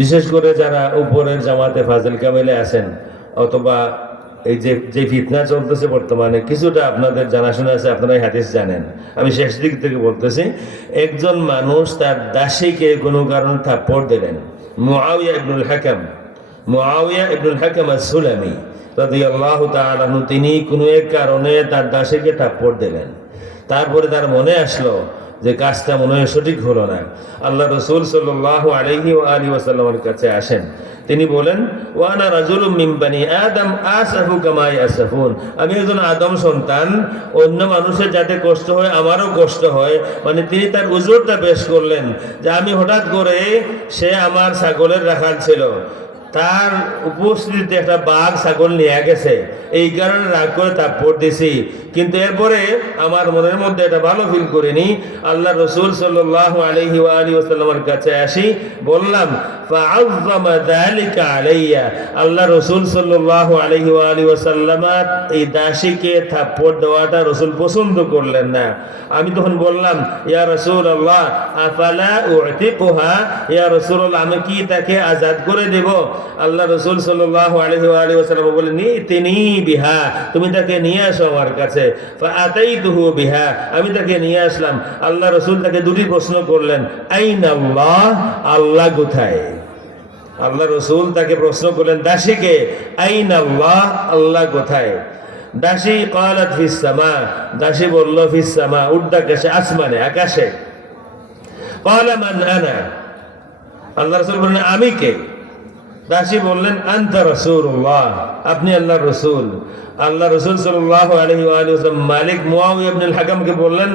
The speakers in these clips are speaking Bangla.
বিশেষ করে যারা উপরের জামাতে ফাজিল কামিলে আছেন, অথবা এই যে ফিতনা চলতেছে বর্তমানে, কিছুটা আপনাদের জানাশোনা আছে, আপনারা এই হাদিস জানেন। আমি শেষ দিক থেকে বলতেছি, একজন মানুষ তার দাসীকে কোনো কারণে থাপ্পড় দিলেন। মুআবিয়া ইবনুল হাকাম আস-সুলামি রাদিয়াল্লাহু তাআলা আনহু, তিনি কোনো এক কারণে তার দাসীকে থাপ্পড় দিলেন। তারপরে তার মনে আসলো যে কাজটা মনে হয় সঠিক হলো না। আল্লাহ রাসূল সাল্লাল্লাহু আলাইহি ওয়া আলিহি ওয়াসাল্লামের কাছে আসেন। তিনি বলেন, ওয়ানা রাজুলুম মিন বানি আদম আসাফু কামা ইয়াসাফুন, আমি একজন আদম সন্তান, অন্য মানুষের যাতে কষ্ট হয় আমারও কষ্ট হয়। মানে তিনি তার উজুরটা পেশ করলেন যে আমি হঠাৎ করে, সে আমার ছাগলের রাখাল ছিল, তার উপস্থিতিতে একটা বাঘ ছাগল নিয়ে গেছে, এই কারণে রাগ করে থাপ্পড় দিছি। কিন্তু এরপরে আমার মনের মধ্যে এটা ভালো ফিল করিনি। আল্লাহ রাসূল সাল্লাল্লাহু আলাইহি ওয়া আলিহি ওয়াসাল্লামের কাছে আসি, বললাম ফাআযযামা যালিকা আলাইয়া, আল্লাহ রাসূল সাল্লাল্লাহু আলাইহি ওয়া আলিহি ওয়াসাল্লাম এই দাসীকে থাপ্পড় দেওয়াটা রাসূল পছন্দ করলেন না। আমি তখন বললাম, ইয়া রাসূলুল্লাহ আফালা উতিকুহা, ইয়া রাসূলুল্লাহ আমি কি তাকে আজাদ করে দেব? আল্লাহ রাসূল সাল্লাল্লাহু আলাইহি ওয়া আলিহি ওয়াসাল্লাম বললেন, তিনি বিহা, তুমি তাকে নিয়ে আসো আমার কাছে। ফাআতাইতুহু বিহা, আমি তাকে নিয়ে আসলাম। আল্লাহ রাসূল তাকে দুটি প্রশ্ন করলেন, আইনাল্লাহ, আল্লাহ কোথায়? আল্লাহ রাসূল তাকে প্রশ্ন করলেন দাসীকে, আইনাল্লাহ, আল্লাহ কোথায়? দাসী ক্বালাত ফিস সামা, দাসী বলল ফিস সামা, ঊর্ধ্বাকাশে, আসমানে, আকাশে। ক্বালা মান আনা, আল্লাহ রাসূল বললেন আমি কে? দাসী বললেন আনতা রাসূলুল্লাহ, আপনি আল্লাহর রাসূল। আল্লাহ রাসূল সাল্লাল্লাহু আলাইহি ওয়া আলিহি ওয়াসাল্লাম মালিক মুআবিয়া ইবনুল হাকামকে বললেন,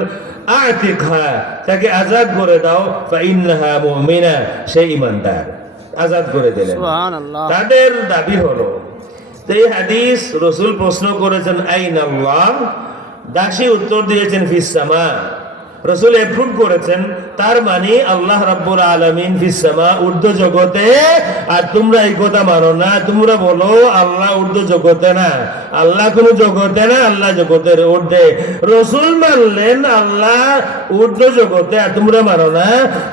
আতিকহা, তাকে আজাদ করে দাও, ফাইন্নাহা মুমিনা, সে ঈমানদার। আজাদ করে দিলেন। সুবহানাল্লাহ। তাদের দাবি হলো, এই হাদিস রাসূল প্রশ্ন করেছেন আইনাল্লাহ, দাসী উত্তর দিয়েছেন ফিস সামা। রাসূল এফুট করেছেন, তার মানে আল্লাহ রাব্বুল আলামিন ফিস সামা, ঊর্ধ্ব জগতে। আর তোমরা এই কথা মানো না, তোমরা বলো আল্লাহ ঊর্ধ্ব জগতে না, আল্লাহ কোন জগতে না, আল্লাহ জগতের ঊর্ধ্বে। রাসূল মানলেন আল্লাহ ঊর্ধ্ব জগতে, আর তোমরা মানো না।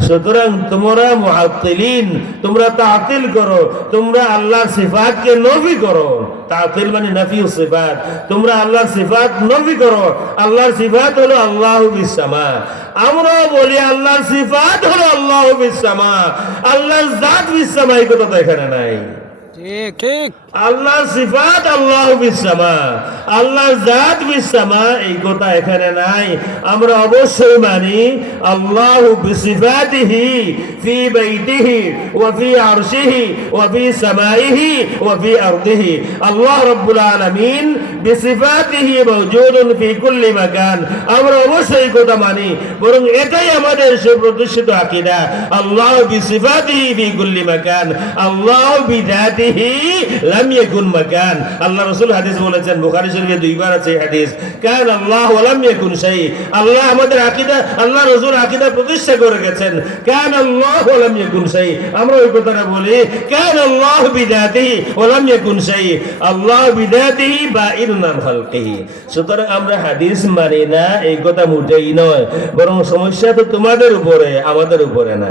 সুতরাং তোমরা মুআত্তিলিন, তোমরা তাতিল করো, তোমরা আল্লাহর সিফাতকে নফি করো। তাতিল মানে নাফিউ সিফাত, তোমরা আল্লাহর সিফাত নফি করো। আল্লাহর সিফাত হলো আল্লাহু বিস সামা, আমরা বলি আল্লাহর সিফাত হলো আল্লাহু বিস সামা, আল্লাহর জাত বিস সামা, এই কথা তো এখানে নাই। ঠিক ঠিক, আল্লাহর সিফাত আল্লাহু বিস সামা, আল্লাহর জাত বিস সামা, এই কথা এখানে নাই। আমরা অবশ্যই মানি আল্লাহু বিসিফাতিহি ফি বাইতিহি ওয়া ফি আরশিহি ওয়া ফি সামাইহি ওয়া ফি আরদিহি, আল্লাহ রাব্বুল আলামিন বিসিফাতিহি মাওজুদুন ফি কুল্লি মাকান। আমরা অবশ্যই কথা মানি, বরং এটাই আমাদের সুপ্রতিষ্ঠিত আকীদা। আল্লাহ বিসিফাতিহি ফি কুল্লি মাকান, আল্লাহ বিযাতিহি লাম ইয়াকুন মাকান। আল্লাহ রাসূল হাদিস বলেছেন, বুখারী শরীফে দুইবার আছে হাদিস, কান আল্লাহ ওয়া লাম ইয়াকুন শাই। আল্লাহ আমাদের আকীদা, আল্লাহ রাসূল আকীদা প্রতিষ্ঠা করে গেছেন, কান আল্লাহ ওয়া লাম ইয়াকুন শাই। আমরা ওই কথাটা বলি, কান আল্লাহ বিযাতিহি ওয়া লাম ইয়াকুন শাই, আল্লাহ বিযাতিহি বাইরুন আন খালকিহি। সুতরাং আমরা হাদিস মানি না, এই কথা মোটেই নয়, বরং সমস্যা তো তোমাদের উপরে, আমাদের উপরে না।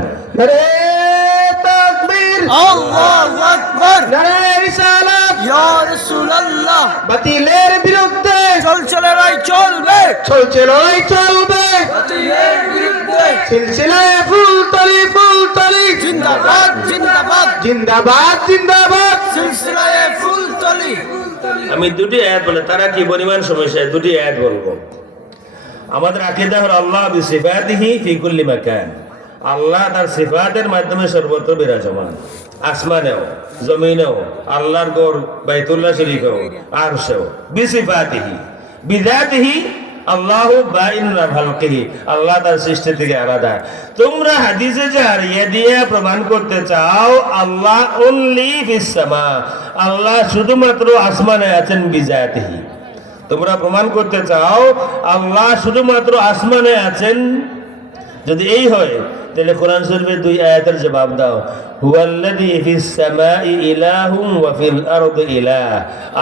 আল্লাহু আকবার, নারে রিসালাত, ইয়া রাসূলুল্লাহ, বাতিলের বিরুদ্ধে চলছে লড়াই, চলবে, চলছে লড়াই, চলবে, বাতিলের বিরুদ্ধে সিলসিলায়ে ফুলতলি, ফুলতলি, জিন্দাবাদ, জিন্দাবাদ, জিন্দাবাদ, জিন্দাবাদ, সিলসিলায়ে ফুলতলি। আমি দুটি আয়াত বলে, তারা কি পরিমাণ সমস্যা, দুটি আয়াত বলবো। আমাদের আকীদা হলো আল্লাহ বিসিফাতিহি ফি কুল্লি মাকান, আল্লাহ তার সিফাতের মাধ্যমে সর্বত্র বিরাজমান, আসমানেও জমিনেও, আল্লাহর ঘর বাইতুল্লাহ শরীফেও আরশেও। বিসিফাতিহি বিযাতিহি আল্লাহু বাইনুন আন খালকিহি, আল্লাহ তার সৃষ্টি থেকে আলাদা। তোমরা হাদিসে জারিয়া দিয়ে প্রমাণ করতে চাও আল্লাহ অনলি ফিস সামা, আল্লাহ শুধুমাত্র আসমানে আছেন বিযাতিহি। তোমরা প্রমাণ করতে চাও আল্লাহ শুধুমাত্র আসমানে আছেন। যদি এই হয় তাহলে কোরআন শরীফের 2 আয়াতের জবাব দাও। হুয়াল্লাযী ফিস সামাই ইলাহুম ওয়া ফিল আরদি ইলাহ,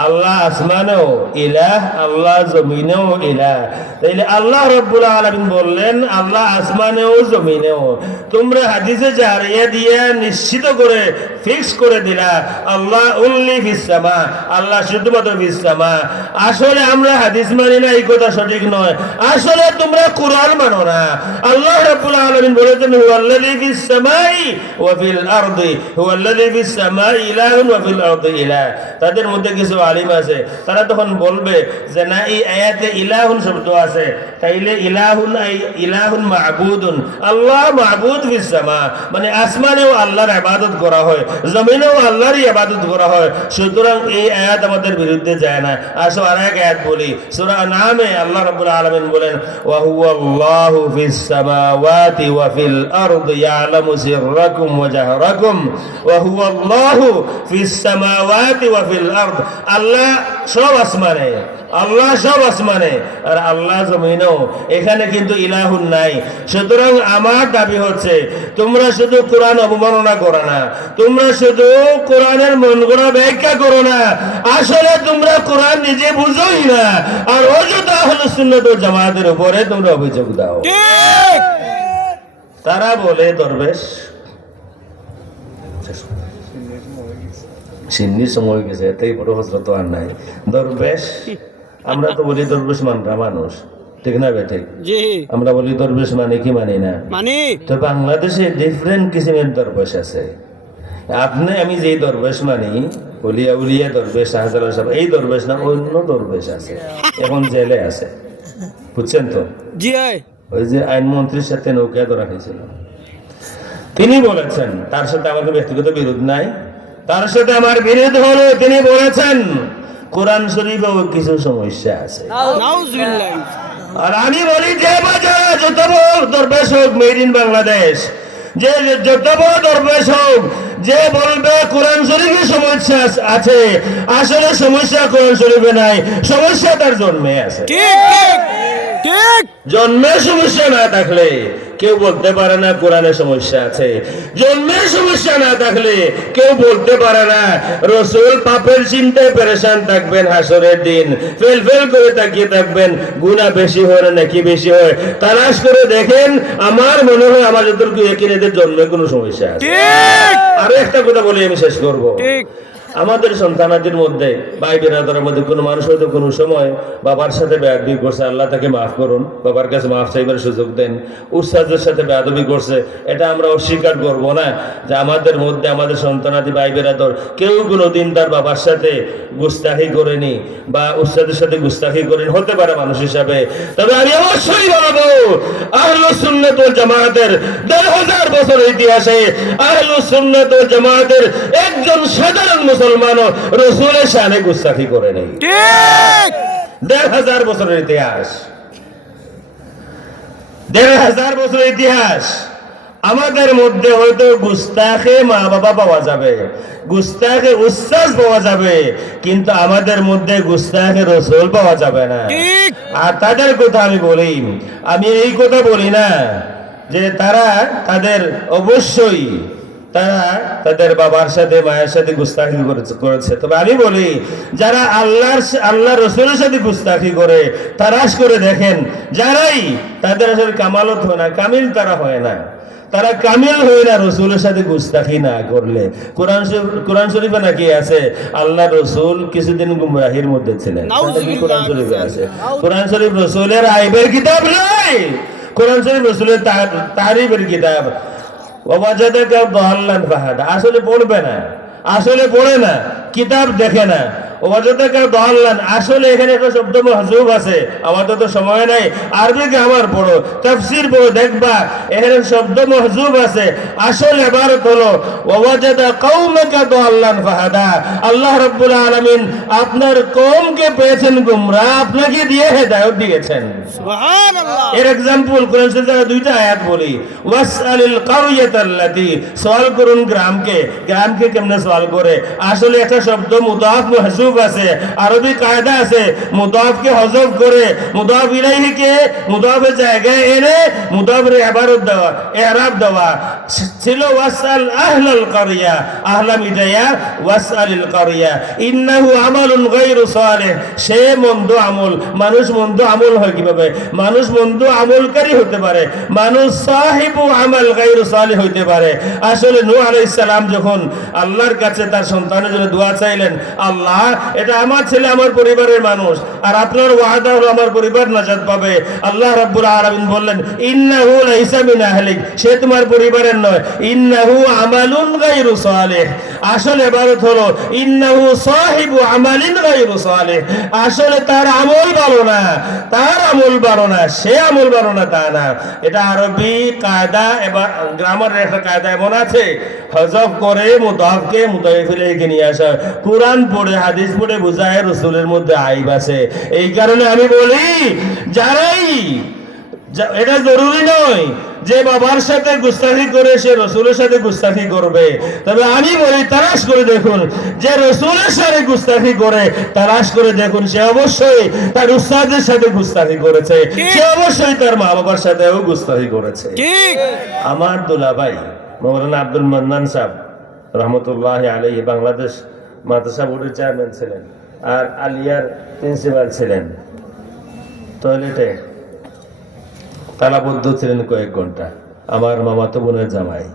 আল্লাহ আসমানেও ইলাহ, আল্লাহ জমিনেও ইলাহ। তাইলে আল্লাহ রাব্বুল আলামিন বললেন আল্লাহ আসমানেও জমিনেও। তোমরা হাদিসে জারিয়া দিয়ে নিশ্চিত করে ফিক্স করে দিলা আল্লাহ উনলি ফিস সামা, আল্লাহ শুধুমাত্র ফিস সামা। আসলে আমরা হাদিস মানি না, এই কথা সঠিক নয়। আসলে তোমরা কুরআন মানো না। আল্লাহ রাব্বুল আলামিন বলেছেন হুয়াল্লাযী ফিস সামাই ওয়া ফিল আরদি, হুয়াল্লাযী ফিস সামাই ইলাহুন ওয়া ফিল আরদি ইলাহ। তাদের মধ্যে কিছু আলিম আছে, তারা তখন বলবে যে না, এই আয়াতে ইলাহুন শব্দ আছে, তাইলে ইলাহুন ইলাহুন মা'বুদুন, আল্লাহ মা'বুদ ফিস সামা, মানে আসমানেও আল্লাহর ইবাদত করা হয়, জমিনেও আল্লাহর ইবাদত করা হয়। সুতরাং এই আয়াত আমাদের বিরুদ্ধে যায় না। আসো আরেক আয়াত বলি, সূরা আনআমে আল্লাহ রাব্বুল আলামিন বলেন ওয়া হুয়াল্লাহু ফিস সামাওয়াতি ওয়া ফিল আরদি ইয়ালামু সিররাকুম ওয়া জাহরাকুম ওয়া হুয়াল্লাহু ফিস সামাওয়াতি ওয়া ফিল আরদ, আল্লাহ সব আসমানে, আল্লাহ সব আসমানে, আর আল্লাহ জমিনেও। এখানে কিন্তু ইলাহুন নাই। সুতরাং আমার দাবি হচ্ছে তোমরা শুধু কোরআন অবমাননা করো না, তোমরা শুধু কোরআনের মন গড়া ব্যাখ্যা করো না, আসলে তোমরা কোরআন নিজে বুঝোই না, আর অযথা আহলুস সুন্নাত ওয়াল জামাতের উপরে তোমরা অভিযোগ দাও। তারা বলে দরবেশ সিন্নির সময় গেছে, এতেই বড় হজরত আর নাই। দরবেশ, আমরা তো বলি দরবেশ মানরা মানুষ, ঠিক না বেঠিক? আমরা বলি দরবেশ মানে কি মানি না, তো বাংলাদেশে ডিফারেন্ট কিসিমের দরবেশ আছে। আপনি আমি যেই দরবেশ মানি, বলিয়া উলিয়া দরবেশ, শাহজালাল সাহেব, এই দরবেশ না, অন্য দরবেশ আছে, এখন জেলে আছে, বুঝছেন তো? ওই যে আইনমন্ত্রীর সাথে নৌকা ধরা হয়েছিল, তিনি বলেছেন, তার সাথে আমাদের ব্যক্তিগত বিরোধ নাই, তার সাথে আমার বিরোধ হলো, তিনি বলেছেন কোরআন শরীফেও কিছু সমস্যা আছে। আর আমি বলি যে বাজার যত বড় দরবেশ হোক, মেড ইন বাংলাদেশ, যে যত বড় দরবেশ হোক, যে বলবে কোরআন শরীফে সমস্যা আছে, আসলে সমস্যা কোরআন শরীফে নাই, সমস্যা তার জন্মে আছে। জন্মের সমস্যা না থাকলে কেউ বলতে পারে না কোরআনে সমস্যা আছে। জন্মের সমস্যা না থাকলে কেউ বলতে পারে না রাসূল পাপের চিন্তায় পেরেশান থাকবেন, হাসরের দিন ফেল ফেল করে তাকিয়ে থাকবেন, গুনাহ বেশি হয় না নাকি বেশি হয়, তালাশ করে দেখেন। আমার মনে হয় আমার যতটুকু একিনেদের জন্মে কোনো সমস্যা আছে। আরো একটা কথা বলে আমি শেষ করব। আমাদের সন্তানাদের মধ্যে, ভাই বেরাদারের মধ্যে কোনো মানুষ হয়তো কোনো সময় বাবার সাথে বেয়াদবি করছে, আল্লাহ তাকে মাফ করুন, বাবার কাছে মাফ চাইবার সুযোগ দেন। উস্তাদের সাথে বেয়াদবি করছে, এটা আমরা অস্বীকার করব না যে আমাদের মধ্যে আমাদের সন্তানাদি ভাই বেরাদর কেউ কোনোদিন তার বাবার সাথে গুস্তাখি করেনি বা উস্তাদের সাথে গুস্তাখি করেনি, হতে পারে মানুষ হিসাবে। তবে আমি অবশ্যই বলবো আহলুস সুন্নাত ওয়াল জামাতের ১০০০ বছর ইতিহাসে আহলুস সুন্নাত ওয়াল জামাতের একজন সাধারণ মুসলমানও রাসূলের শানে গুস্তাখি করে নাই। ঠিক, ১৫০০ বছরের ইতিহাস, ১৫০০ বছরের ইতিহাস। আমাদের মধ্যে হয়তো গুস্তাখে মা বাবা পাওয়া যাবে, গুস্তাখে উস্তাদ পাওয়া যাবে, কিন্তু আমাদের মধ্যে গুস্তাখে রাসূল পাওয়া যাবে না। আর তাদের কথা আমি বলি, আমি এই কথা বলি না যে তারা তাদের অবশ্যই তারা তাদের বাবার সাথে মায়ের সাথে গুস্তাখি করেছে, তবে আমি বলি যারা আল্লাহ রসুলের সাথে গুস্তাখি করে তারাশ করে দেখেন, যারাই তাদের আসলে কামালত হয় না, কামিল তারা হয় না, তারা কামিল হয় না রসুলের সাথে গুস্তাখি না করলে। কোরআন শরীফে নাকি আছে আল্লাহ রসুল কিছুদিন গুমরাহির মধ্যে ছিলেন, কোরআন শরীফে আছে। কোরআন শরীফ রসুলের আইবের কিতাব নয়, কোরআন শরীফ রসুলের তারিফের কিতাব। আসলে পড়বে না, আসলে পড়ে না, কিতাব দেখে না। আসলে এখানে একটা শব্দ মাহজুব আছে, আমাদের তো সময় নাই, আরবি গ্রামার পড়ো, তাফসীর পড়ো, দেখবা এখানে শব্দ মাহজুব আছে। আসল ইবারত হলো ওয়াজাদা কওমাকা দাল্লান ফাহাদা, আল্লাহ রাব্বুল আলামিন আপনার কওমকে পেয়েছেন গুমরাহ, আপনাকে দিয়ে হেদায়েত দিয়েছেন। সুবহানাল্লাহ। এর एग्जांपल কোরআন শরীফে দুইটা আয়াত বলি, ওয়াসআলিল কারিয়াতাল্লাতী, সওয়াল করুন গ্রামকে, গ্রামকে কেমনে সওয়াল করে। আসলে একটা শব্দ মুদাফ মাহজুব উসলুব আছে, আরবি কায়দা আছে। মুদাফকে হযফ করে মুদাফ ইলাইহিকে মুদাফের জায়গায় এনে মুদাফের ইবারত দেওয়া, ইরাব দেওয়া ছিল ওয়াসাল আহলাল কারিয়া, আহলা মিদায়া ওয়াসালিল কারিয়া ইন্নাহু আমালুন গায়রু সালিহ। সে মন্দ আমল, মানুষ মন্দ আমল হয় কিভাবে? মানুষ মন্দ আমলকারী হতে পারে, মানুষ সাহিবু আমাল গায়রু সালিহ হইতে পারে। আসলে নূহ আলাইহিস সালাম যখন আল্লাহর কাছে তার সন্তানের জন্য দোয়া চাইলেন, আল্লাহ এটা আমার ছেলে আমার পরিবারের মানুষ, আর আপনার ওয়াদা হলো আমার পরিবার নাজাত পাবে। আল্লাহ রাব্বুল আলামিন বললেন ইন্নাহু লাইসা মিন আহলিক, সে তোমার পরিবারের নয়। ইন্নাহু আমালুন গায়রু সালিহ, আসলে ইবারত হলো ইন্নাহু সাহিবু আমালিন গায়রু সালিহ। আসলে তার আমল ভালো না, তার আমল ভালো না, সে আমল ভালো না তা না। এটা আরবি কায়দা এবং গ্রামারের একটা কায়দা এমন আছে, হযফ করে মুদাফকে মুদাফ ইলাইহি নিয়ে আসা। কুরআন পড়ে হাদিস পড়ে বুঝায় রাসূলের মধ্যে আইব আছে। এই কারণে আমি বলি, যারাই এটা জরুরি নয় যে বাবার সাথে গুস্তাখি করে সে রসুলের সাথে গুস্তাখি করবে, তবে আমি বলি তালাশ করে দেখুন যে রসুলের সাথে গুস্তাখি করে, তালাশ করে দেখুন সে অবশ্যই তার উস্তাদের সাথে গুস্তাখি করেছে, সে অবশ্যই তার মা বাবার সাথেও গুস্তাখি করেছে। আমার দুলাভাই মৌলানা আব্দুল মান্নান সাহেব রহমতুল্লাহ আলাইহি বাংলাদেশ মাদ্রাসা বোর্ডের চেয়ারম্যান ছিলেন আর আলিয়ার প্রিন্সিপাল ছিলেন। টয়লেটে তালাবদ্ধ ছিলেন কয়েক ঘন্টা, আমার মামাতো বোনের জামাই।